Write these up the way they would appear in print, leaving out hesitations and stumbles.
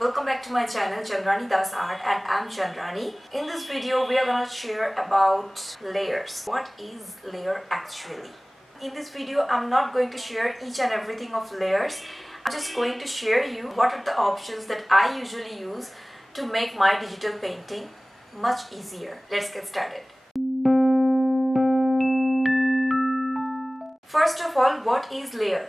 Welcome back to my channel Chandrani Das Art, and I'm Chandrani. In this video we are going to share about layers. What is layer actually? In this video I'm not going to share each and everything of layers. I'm just going to share you what are the options that I usually use to make my digital painting much easier. Let's get started. First of all, what is layer?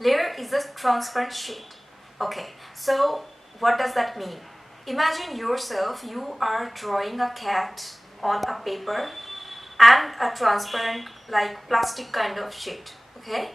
Layer is a transparent sheet. Okay, so what does that mean? Imagine yourself, you are drawing a cat on a paper and a transparent like plastic kind of sheet, okay,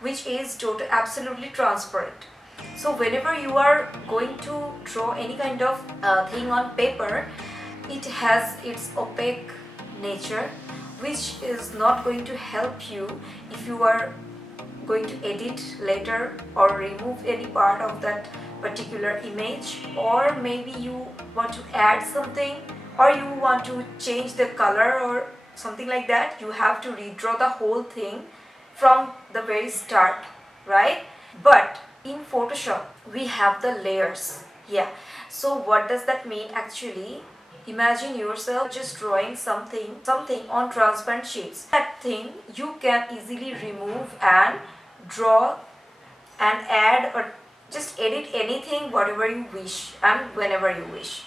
which is absolutely transparent. So whenever you are going to draw any kind of thing on paper, it has its opaque nature, which is not going to help you if you are going to edit later or remove any part of that particular image, or maybe you want to add something, or you want to change the color or something like that. You have to redraw the whole thing from the very start, right? But in Photoshop we have the layers. Yeah, so what does that mean actually? Imagine yourself just drawing something on transparent sheets. That thing you can easily remove and draw and add or just edit anything whatever you wish and whenever you wish.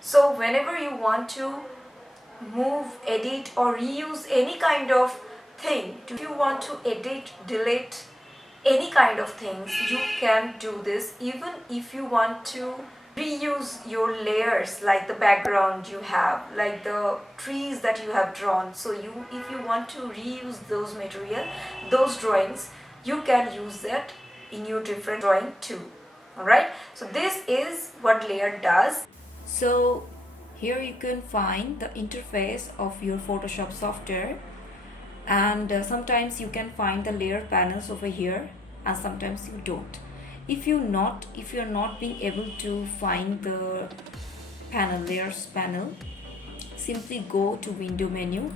So whenever you want to move, edit or reuse any kind of thing, if you want to edit, delete any kind of things, you can do this. Even if you want to reuse your layers, like the background you have, like the trees that you have drawn, so if you want to reuse those material, those drawings, you can use that in your different drawing too. Alright, so this is what layer does. So here you can find the interface of your Photoshop software, and sometimes you can find the layer panels over here and sometimes you don't. If you're not being able to find the layers panel, simply go to window menu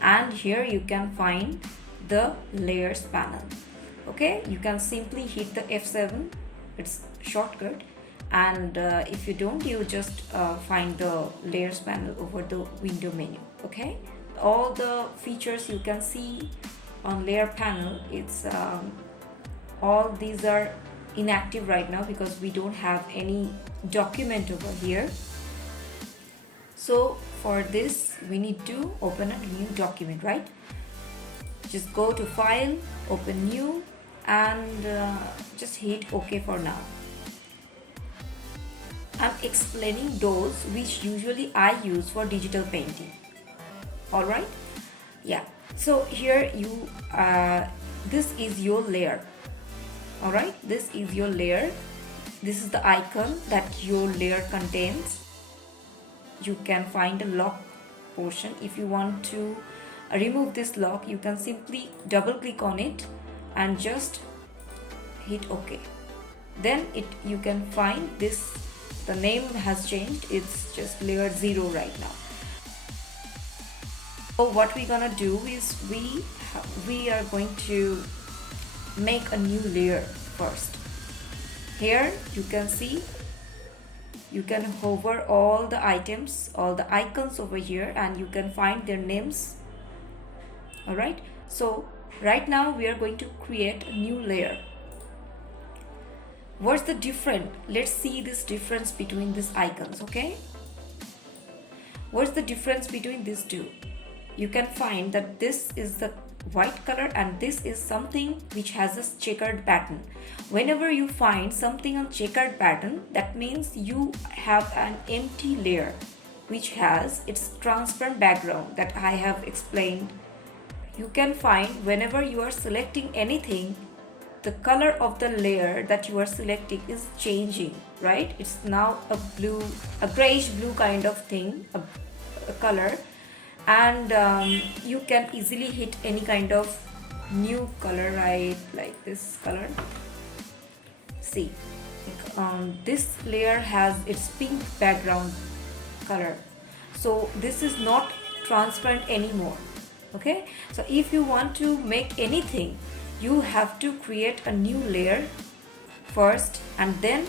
and here you can find the layers panel. Okay, you can simply hit the F7, it's shortcut, and if you don't, you just find the layers panel over the window menu. Okay, all the features you can see on layer panel, it's all these are inactive right now because we don't have any document over here. So for this we need to open a new document, right? Just go to file, open new, and just hit OK for now. I'm explaining those which usually I use for digital painting. Alright, yeah, so here you this is your layer. Alright, this is your layer. This is the icon that your layer contains. You can find a lock portion. If you want to remove this lock, you can simply double click on it and just hit OK. Then you can find this, the name has changed, it's just layer 0 right now. So what we're gonna do is we are going to make a new layer first. Here you can see, you can hover all the items, all the icons over here, and you can find their names. Alright, so right now we are going to create a new layer. What's the difference? Let's see this difference between these icons. Okay, what's the difference between these two? You can find that this is the white color and this is something which has a checkered pattern. Whenever you find something on checkered pattern, that means you have an empty layer which has its transparent background that I have explained. You can find whenever you are selecting anything, the color of the layer that you are selecting is changing, right? It's now a blue, a grayish blue kind of thing, a color, and you can easily hit any kind of new color, right? Like this color. See, this layer has its pink background color, so this is not transparent anymore. Okay, so if you want to make anything, you have to create a new layer first and then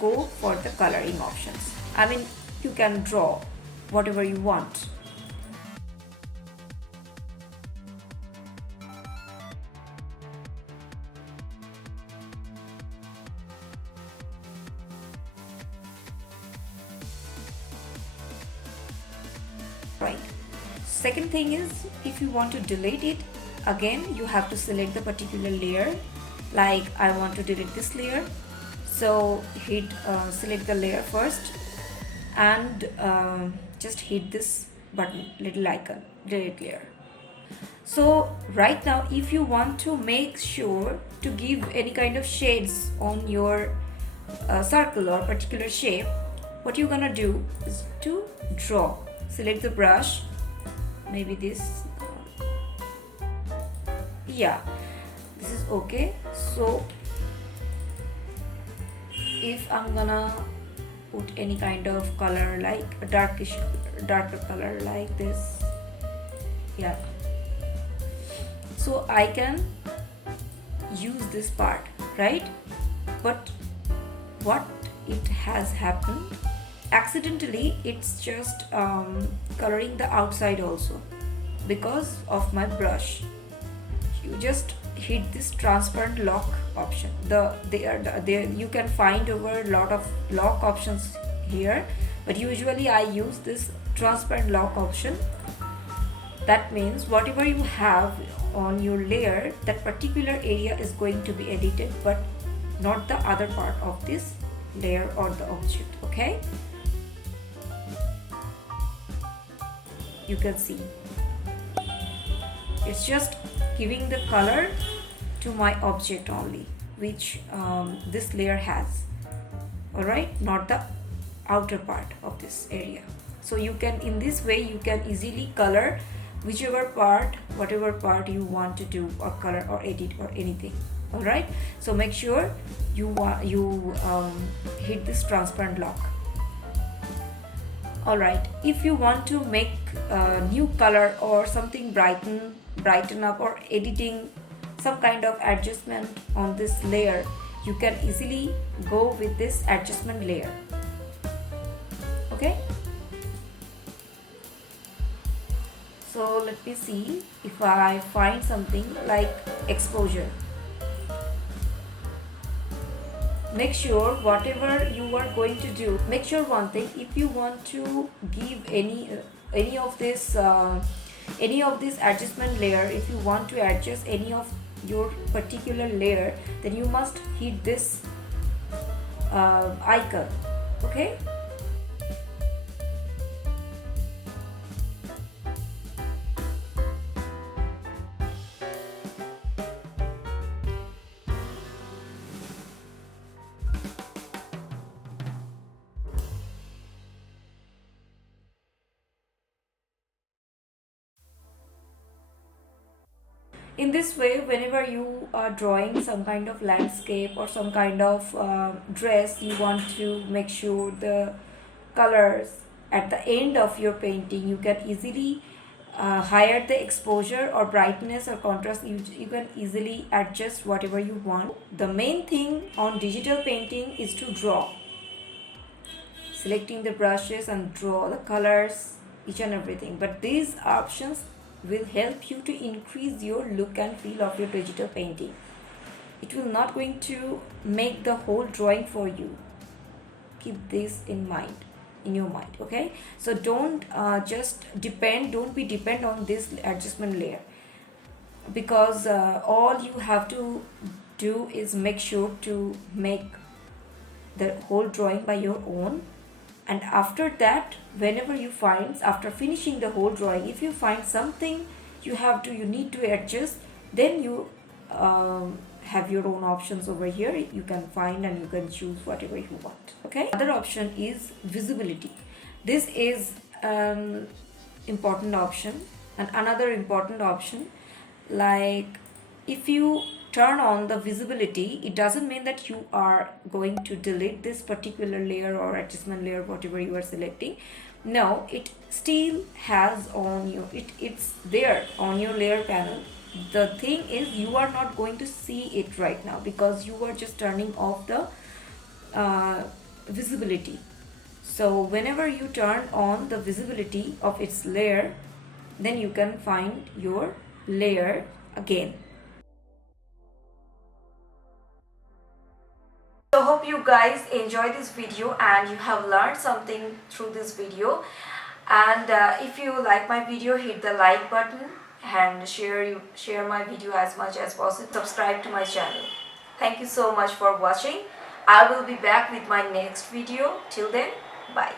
go for the coloring options. I mean, you can draw whatever you want. Right. Second thing is, if you want to delete it, again you have to select the particular layer. Like I want to delete this layer, so hit select the layer first and just hit this button, little icon, delete layer. So right now, if you want to make sure to give any kind of shades on your circle or particular shape, what you're gonna do is to draw. Select the brush, maybe this, yeah, this is okay. So if I'm gonna put any kind of color, like a darker color like this, yeah, so I can use this part, right? But what it has happened, accidentally it's just coloring the outside also because of my brush. You just hit this transparent lock option. There you can find over lot of lock options here, but usually I use this transparent lock option. That means whatever you have on your layer, that particular area is going to be edited, but not the other part of this layer or the object. Okay, you can see it's just giving the color to my object only, which this layer has. All right, not the outer part of this area. So you can, in this way, you can easily color whichever part, whatever part you want to do or color or edit or anything. All right, so make sure you hit this transparent lock. All right, if you want to make a new color or something, brighten up or editing some kind of adjustment on this layer, you can easily go with this adjustment layer. Okay, so let me see if I find something like exposure. Make sure whatever you are going to do, make sure one thing, if you want to give any of this adjustment layer, if you want to adjust any of your particular layer, then you must hit this icon. Okay, in this way, whenever you are drawing some kind of landscape or some kind of dress, you want to make sure the colors at the end of your painting, you can easily higher the exposure or brightness or contrast. You can easily adjust whatever you want. The main thing on digital painting is to draw, selecting the brushes and draw the colors, each and everything. But these options will help you to increase your look and feel of your digital painting. It will not going to make the whole drawing for you. Keep this in mind, in your mind. Okay, so don't don't be depend on this adjustment layer, because all you have to do is make sure to make the whole drawing by your own. And after that, whenever you find, after finishing the whole drawing, if you find something you need to adjust, then you have your own options over here. You can find and you can choose whatever you want. Okay, other option is visibility. This is an important option. And another important option, like if you turn on the visibility, it doesn't mean that you are going to delete this particular layer or adjustment layer, whatever you are selecting. No, it still has on you, it's there on your layer panel. The thing is, you are not going to see it right now because you are just turning off the visibility. So whenever you turn on the visibility of its layer, then you can find your layer again. So hope you guys enjoy this video and you have learned something through this video. And if you like my video, hit the like button and share my video as much as possible. Subscribe to my channel. Thank you so much for watching. I will be back with my next video. Till then, bye.